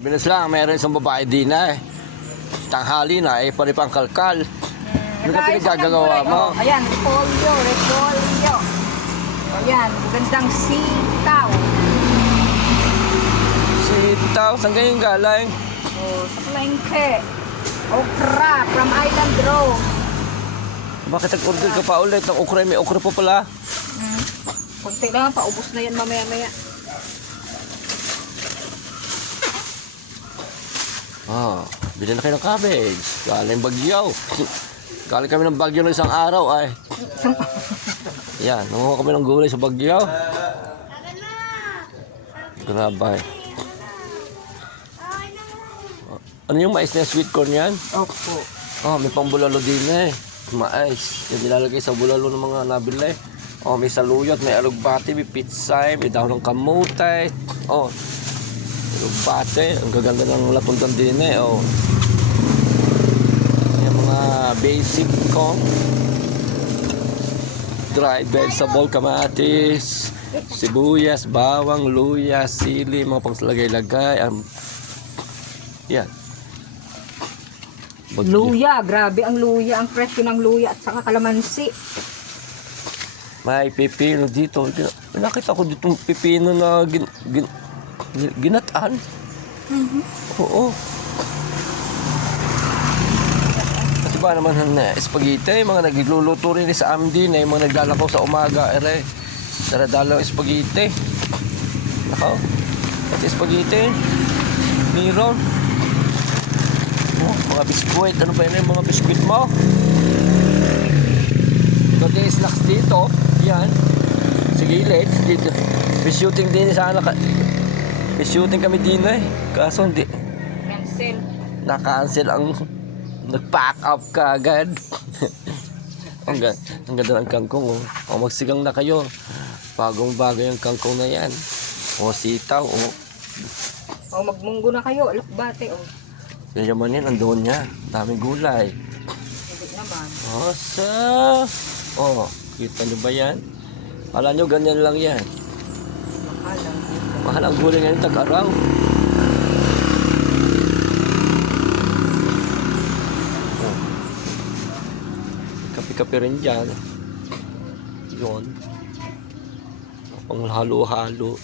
Binas lang, mayroon isang babae din na tanghali na, pari pang kalkal. Ano ka pinagagawa mo? Ayan, repolyo. Ayan, gandang sitaw. Sitaw, saan kayong galing? Sa palengke. Okra from Island Road. Bakit nag-order ka pa ulit ng okra? May okra pa pala. Kunti lang, paubos na yan mamaya-maya. Bilhin na kayo ng cabbage. Galing Bagyaw. Galing kami ng Bagyaw ng isang araw ay. Yan, nanguha kami ng gulay sa Bagyaw. Grabe. Ano yung mais na sweet corn yan? Opo. May pang bulalo din mais. Yung nilalagay sa bulalo ng mga nabili. May saluyot, may alugbati, may pitsay, may dahon ng kamote. Alugbati, ang gaganda ng lapuntan din yung mga basic ko. Dried vegetable, kamatis, sibuyas, bawang, luya, sili, mga pangsalagay-lagay. Yan. Luya, grabe ang luya, ang presyo ng luya at saka kalamansi. May pipino dito. Nakita ko ditong pipino na ginataan. Oo. Kasi ba naman spaghetti, mga nagluluto rin sa amin din, mga naglalakaw sa umaga, daladalaw spaghetti. Nakaw. At spaghetti, meron. Mga biskuit, ano ba yun yung mga biskuit mo? Kunting snacks dito, yan. Sa gilid, dito. May shooting din sana. May shooting kami din kaso hindi. Cancel. Na-cancel ang nag-pack up ka agad. ang ganda ng kangkong. Magsigang na kayo. Bagong-bago yung kangkong na yan. Sitaw. Magmunggo na kayo, alukbate. Yayamanin, andoon niya. Daming gulay. Hindi naman. Kita nyo ba yan? Alam nyo, ganyan lang yan. Mahal ang gulay ngayon, tag-araw. Kapi-kapi rin dyan. Yun. Pang halo-halo.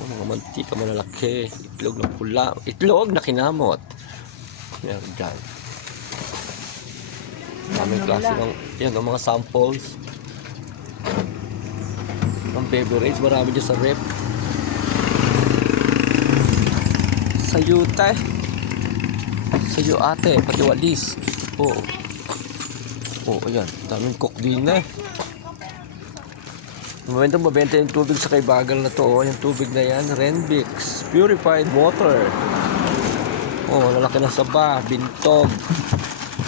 Mga mantika malalaki. Itlog na pula. Itlog na kinamot. Yan, dyan. Daming klase ng, yan, ang mga samples. Ang beverage, marami dyan sa rep. Sayute. Sayo ate, pati walis. Ayan, daming cook din Mabenta yung tubig sa kay bagal na to. Yung tubig na yan, Renbix purified water. Lalaki na saba, bintog.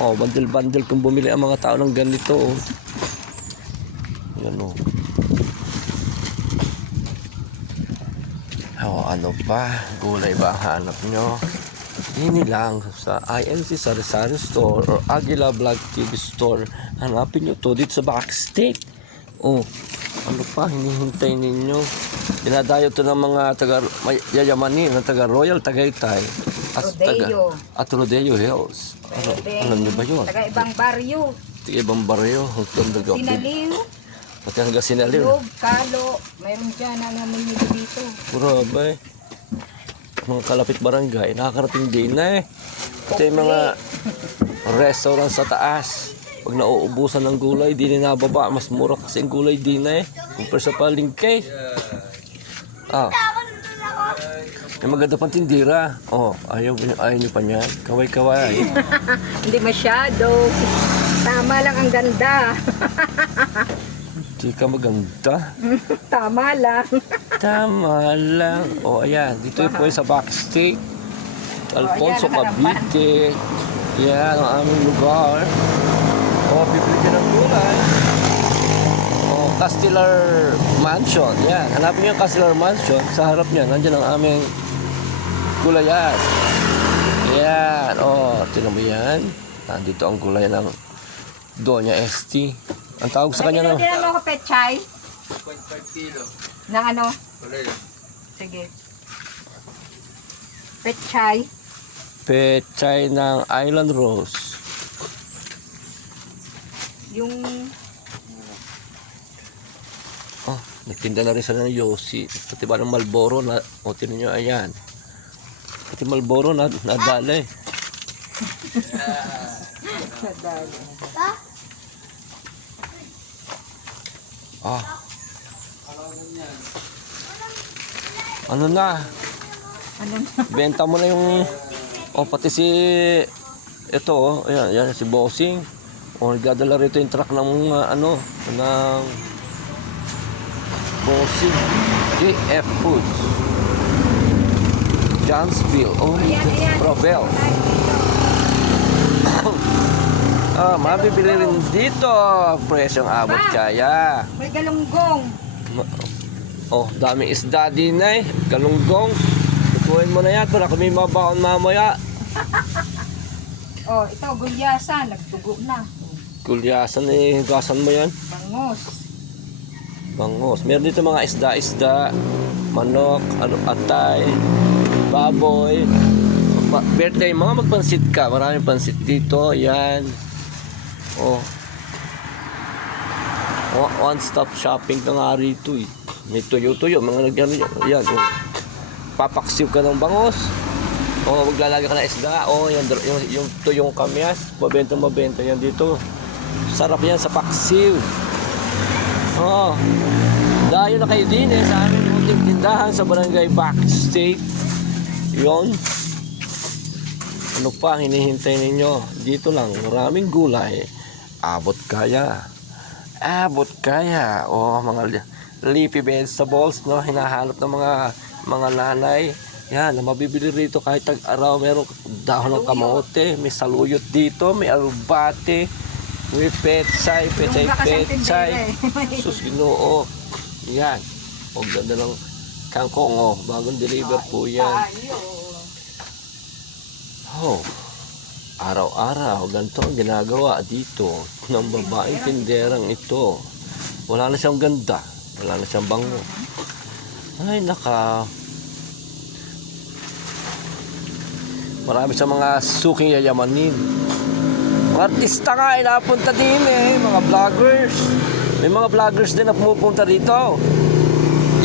Bandel-bandel kung bumili ang mga tao ng ganito. Yan ano pa? Gulay ba hanap nyo? Hindi lang sa INC Sari-Sari Store or Aguila Vlog TV Store. Hanapin nyo to dito sa Backstage. Ano pa hinihintay ninyo? Dinadayo to ng mga yayamanin ng taga Royal Tagaytay at Rodeo Hills. Alam niyo ba yun? Taga ibang baryo. Ibang baryo. Sinaliw. Pati hanggang Sinaliw. Log, Kalo. Mayroon dyan na namimili dito. Grabe. Mga kalapit barangay, nakakarating din Pati mga restaurant sa taas. Pag nauubusan ng gulay, di nababa. Mas mura kasi ang gulay din kumpara sa palengke. May maganda pang tindira. Ayaw nyo pa niyan. Kaway-kaway. Hindi masyado. Tama lang ang ganda. Di ka maganda. Tama lang. Tama lang. Ayan. Dito po sa Backstage. Alfonso Cavite. Yan ang aming lugar. Bibili ka ng gulay. Castellar Mansion. Yan. Hanapin niyo yung Castellar Mansion. Sa harap niya, nandiyan ang aming gulayan. Yan. Tingnan mo yan. Nandito ang gulay ng Doña ST. Ang tawag sa kanya Hindi mo ako pechay. 2.5 kilo. Ng ano? Kulay. Sige. Pechay. Pechay ng Island Rose. Yung Oh, nagtinda na rin sila ng Yossi. Pati ba ng Marlboro na, o tinan nyo, ayan. Pati Marlboro na nadali. nadali. Ah. Ano na? Ano na? Benta mo na yung pati si ito ayan si Bossing. Nagdadala rito yung truck ng ng Bossing. JF Foods. Johnsville. Provel. Mabibili rin dito. Presyong abot kaya. May galunggong. Daming isda din Galunggong. Tukuhin mo na yan para kami mabaon mamaya. Ito, gulyasan. Nagdugo na. Gulyasan gasan mo yan. Bangos. Meron dito mga isda-isda. Manok, atay, baboy. Birthday, mga magpansit ka. Maraming pansit dito. Yan. One-stop shopping ka nga rito May tuyo-tuyo. Mga nagyan. Yan. Papaksiw ka ng bangos. Maglalagay ka ng isda. Yan, yung tuyong kamyas. Mabenta yan dito. Sarap yan sa paksiw. Dayo na kayo din sa aming munting tindahan sa barangay Backstate. Yon. Ano pa hinihintay ninyo? Dito lang, maraming gulay. Abot kaya. Mga leafy vegetables, hinahanap ng mga nanay. Yan, mabibili rito kahit tag-araw. Merong dahon ng kamote, may saluyot dito, may alubate, may pechay. Sus, Ginoo. Yan. Ganda ng kangkong, bagong deliver po yan. Araw-araw, ganito ang ginagawa dito ng babaeng tinderang ito. Wala na siyang ganda, wala na siyang bango. Ay, marami sa mga suking yayamanin. Mga artista nga napunta din mga vloggers. May mga vloggers din na pumupunta dito.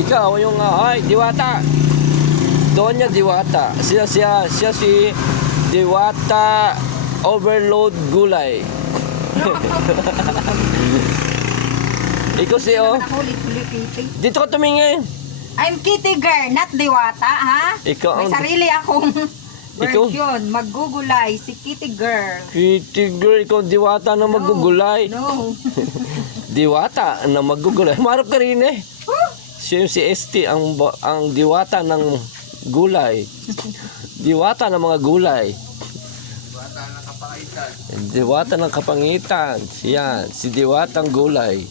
Ikaw yung Diwata. Donya Diwata. Siya si Diwata Overload Gulay. Ikaw si Dito ka tumingin. I'm Kitty Girl, not Diwata, ha? Ikaw May sarili akong Ikaw? version. Maggugulay, si Kitty Girl. Kitty Girl, ikaw Diwata na magugulay. No. Diwata na magugulay. Marap ka rin Siya yung si ST, ang diwata ng gulay. Diwata ng mga gulay. Diwata ng kapangitan. Yan, si Diwatang Gulay.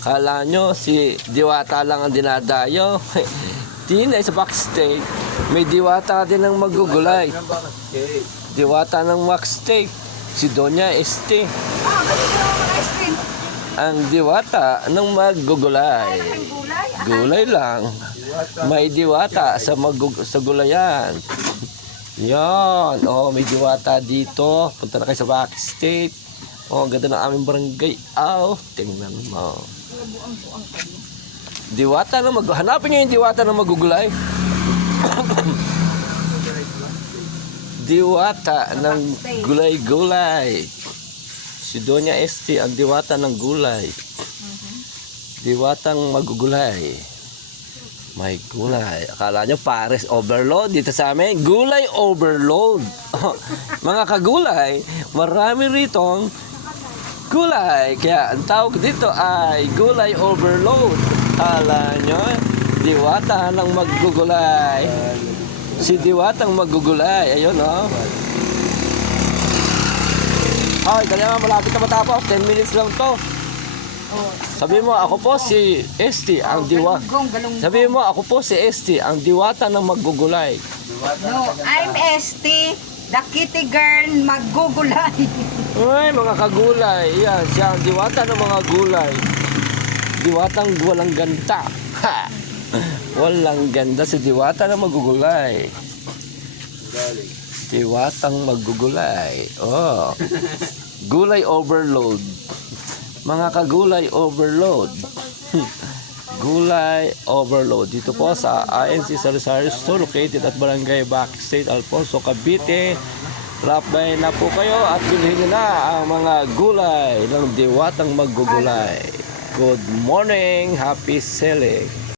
Kala nyo si Diwata lang ang dinadayo. Tinay sa Backstage, may Diwata din ng magugulay. Diwata ng Backstage, si Donya ST. Ang Diwata ng magugulay. Gulay lang. May Diwata sa gulayan. Yan. May Diwata dito. Punta na kayo sa Backstage. Ang ganda ng aming barangay. Tingnan mo. Diwata na hanapin nyo yung Diwata na magugulay. Diwata ng gulay-gulay. Si Donya ST, ang Diwata ng gulay. Diwatang magugulay. May gulay. Akala nyo pares overload dito sa amin. Gulay overload. Mga kagulay, marami ritong gulay. Kaya ang tawag dito ay gulay overload. Akala nyo, Diwata ng magugulay. Si Diwatang magugulay. Ayun kaya nga malapit na matapos. 10 minutes lang to. Sabi mo, ako po si ST, ang Diwata. Sabi mo, ako po si ST, ang Diwata ng magugulay. No, I'm ST, the Kitty Girl maggugulay. Ay, mga kagulay. Yan, siya ang Diwata ng mga gulay. Diwatang walang ganta. Ha! Walang ganda si Diwata na magugulay. Diwatang magugulay. Oh. Gulay overload. Mga kagulay overload. Gulay overload. Dito po sa INC Sari-Sari Store located at Barangay Backstate, Alfonso, Cavite. Drop by na po kayo at bilhin nyo na ang mga gulay ng Diwatang magugulay. Good morning. Happy selling.